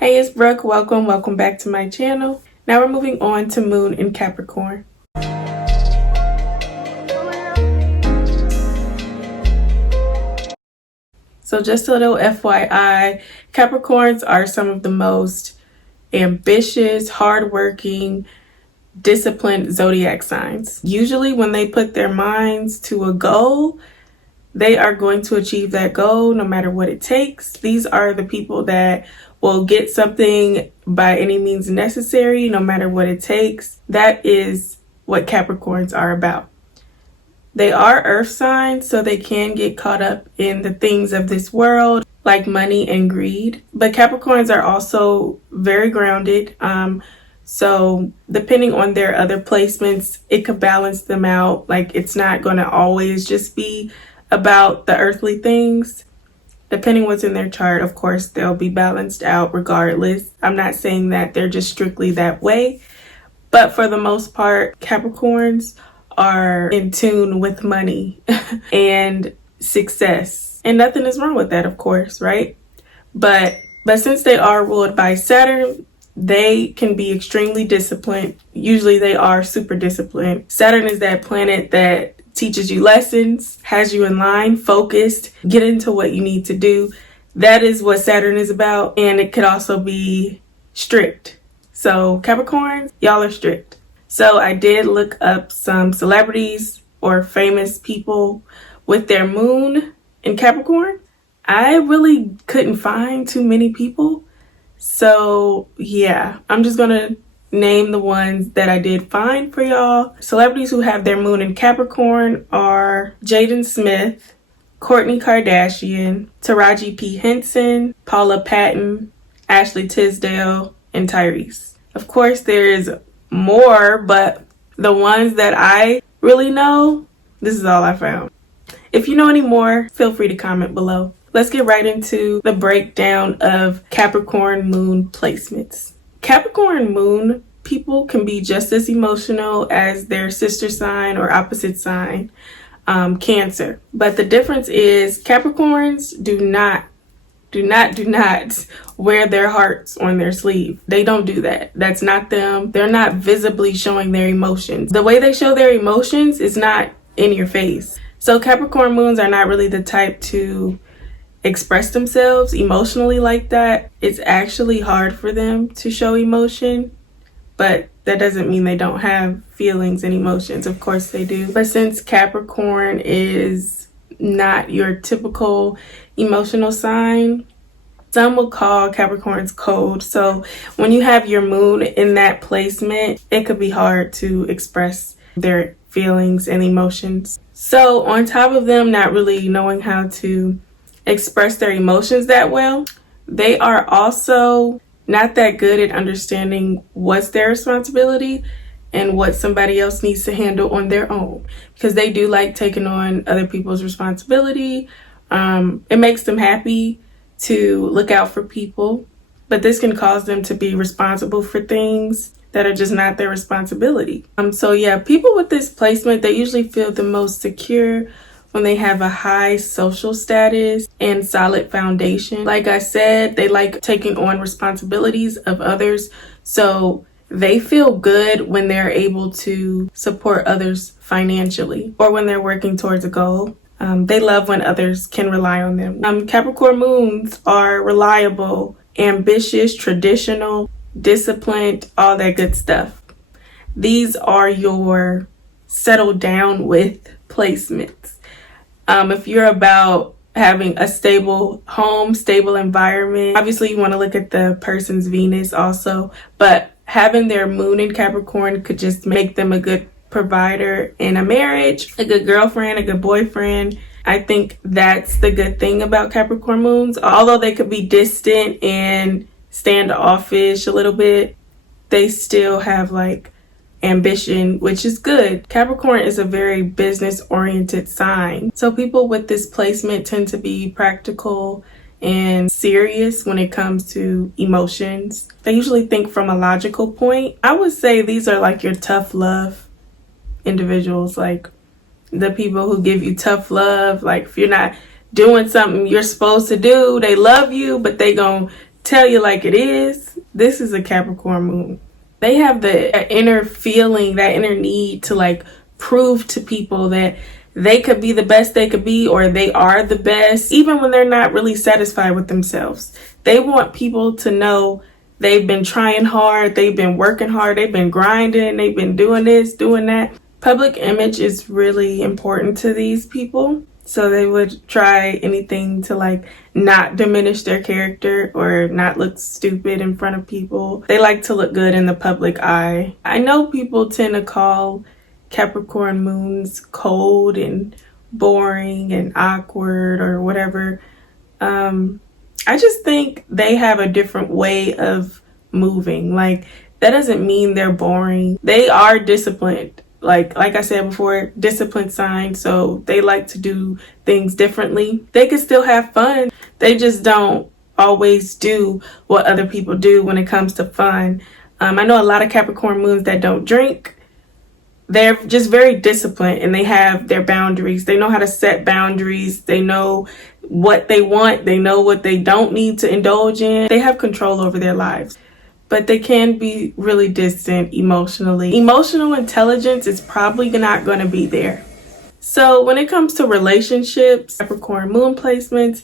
Hey, it's Brooke. Welcome back to my channel. Now we're moving on to Moon in Capricorn. So just a little FYI, Capricorns are some of the most ambitious, hardworking, disciplined zodiac signs. Usually when they put their minds to a goal, they are going to achieve that goal no matter what it takes. These are the people that will get something by any means necessary, no matter what it takes. That is what Capricorns are about. They are earth signs, so they can get caught up in the things of this world, like money and greed. But Capricorns are also very grounded. So depending on their other placements, it could balance them out. Like, it's not going to always just be about the earthly things. Depending what's in their chart, of course, they'll be balanced out regardless. I'm not saying that they're just strictly that way, but for the most part, Capricorns are in tune with money and success. And nothing is wrong with that, of course, right? But since they are ruled by Saturn, they can be extremely disciplined. Usually they are super disciplined. Saturn is that planet that teaches you lessons, has you in line, focused, get into what you need to do. That is what Saturn is about. And it could also be strict. So Capricorns, y'all are strict. So I did look up some celebrities or famous people with their moon in Capricorn. I really couldn't find too many people. So yeah, I'm just gonna name the ones that I did find for y'all. Celebrities who have their moon in Capricorn are Jaden Smith, Kourtney Kardashian, Taraji P. Henson, Paula Patton, Ashley Tisdale, and Tyrese. Of course, there's more, but the ones that I really know, this is all I found. If you know any more, feel free to comment below. Let's get right into the breakdown of Capricorn moon placements. Capricorn moon people can be just as emotional as their sister sign or opposite sign, Cancer. But the difference is Capricorns do not wear their hearts on their sleeve. They don't do that. That's not them. They're not visibly showing their emotions. The way they show their emotions is not in your face. So Capricorn moons are not really the type to express themselves emotionally like that. It's actually hard for them to show emotion, but that doesn't mean they don't have feelings and emotions. Of course they do. But since Capricorn is not your typical emotional sign, some will call Capricorns cold. So when you have your moon in that placement, it could be hard to express their feelings and emotions. So on top of them not really knowing how to express their emotions that well, they are also not that good at understanding what's their responsibility and what somebody else needs to handle on their own, because they do like taking on other people's responsibility. It makes them happy to look out for people, but this can cause them to be responsible for things that are just not their responsibility. So yeah, people with this placement, they usually feel the most secure when they have a high social status and solid foundation. Like I said, they like taking on responsibilities of others. So they feel good when they're able to support others financially or when they're working towards a goal. They love when others can rely on them. Capricorn moons are reliable, ambitious, traditional, disciplined, all that good stuff. These are your settle down with placements. If you're about having a stable home, stable environment, obviously you want to look at the person's Venus also, but having their moon in Capricorn could just make them a good provider in a marriage, a good girlfriend, a good boyfriend. I think that's the good thing about Capricorn moons. Although they could be distant and standoffish a little bit, they still have like ambition, which is good. Capricorn is a very business oriented sign. So people with this placement tend to be practical and serious when it comes to emotions. They usually think from a logical point. I would say these are like your tough love individuals, like the people who give you tough love. Like if you're not doing something you're supposed to do, they love you, but they gonna tell you like it is, this is a Capricorn moon. They have the inner feeling, that inner need to like prove to people that they could be the best they could be, or they are the best, even when they're not really satisfied with themselves. They want people to know they've been trying hard, they've been working hard, they've been grinding, they've been doing this, doing that. Public image is really important to these people. So they would try anything to like not diminish their character or not look stupid in front of people. They like to look good in the public eye. I know people tend to call Capricorn moons cold and boring and awkward or whatever. I just think they have a different way of moving. Like, that doesn't mean they're boring. They are disciplined. Like I said before, disciplined sign, so they like to do things differently. They can still have fun. They just don't always do what other people do when it comes to fun. I know a lot of Capricorn moons that don't drink. They're just very disciplined and they have their boundaries. They know how to set boundaries. They know what they want. They know what they don't need to indulge in. They have control over their lives. But they can be really distant emotionally. Emotional intelligence is probably not going to be there. So when it comes to relationships, Capricorn moon placements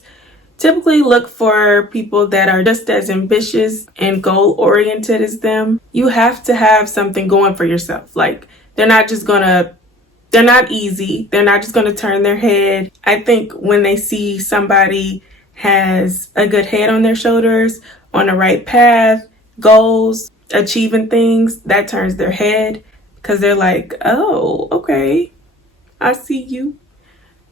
typically look for people that are just as ambitious and goal-oriented as them. You have to have something going for yourself. Like, they're not easy. They're not just going to turn their head. I think when they see somebody has a good head on their shoulders, on the right path, goals, achieving things, that turns their head because they're like, oh, okay, I see you.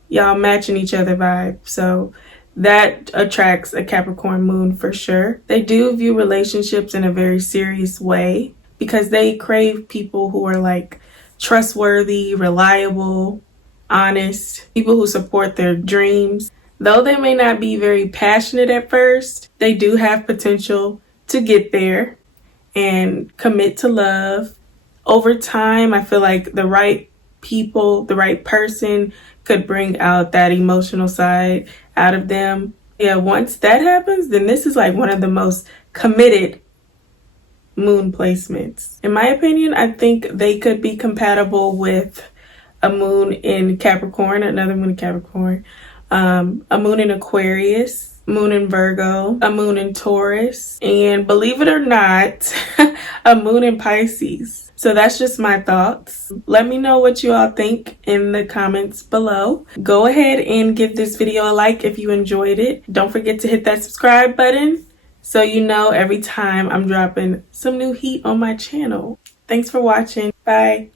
Y'all matching each other vibe. So that attracts a Capricorn moon for sure. They do view relationships in a very serious way because they crave people who are like trustworthy, reliable, honest, people who support their dreams. Though they may not be very passionate at first, they do have potential to get there and commit to love. Over time, I feel like the right people, the right person could bring out that emotional side out of them. Yeah, once that happens, then this is like one of the most committed moon placements. In my opinion, I think they could be compatible with a moon in Capricorn, another moon in Capricorn, a moon in Aquarius, moon in Virgo, a moon in Taurus, and believe it or not, a moon in Pisces. So that's just my thoughts. Let me know what you all think in the comments below. Go ahead and give this video a like if you enjoyed it. Don't forget to hit that subscribe button so you know every time I'm dropping some new heat on my channel. Thanks for watching. Bye.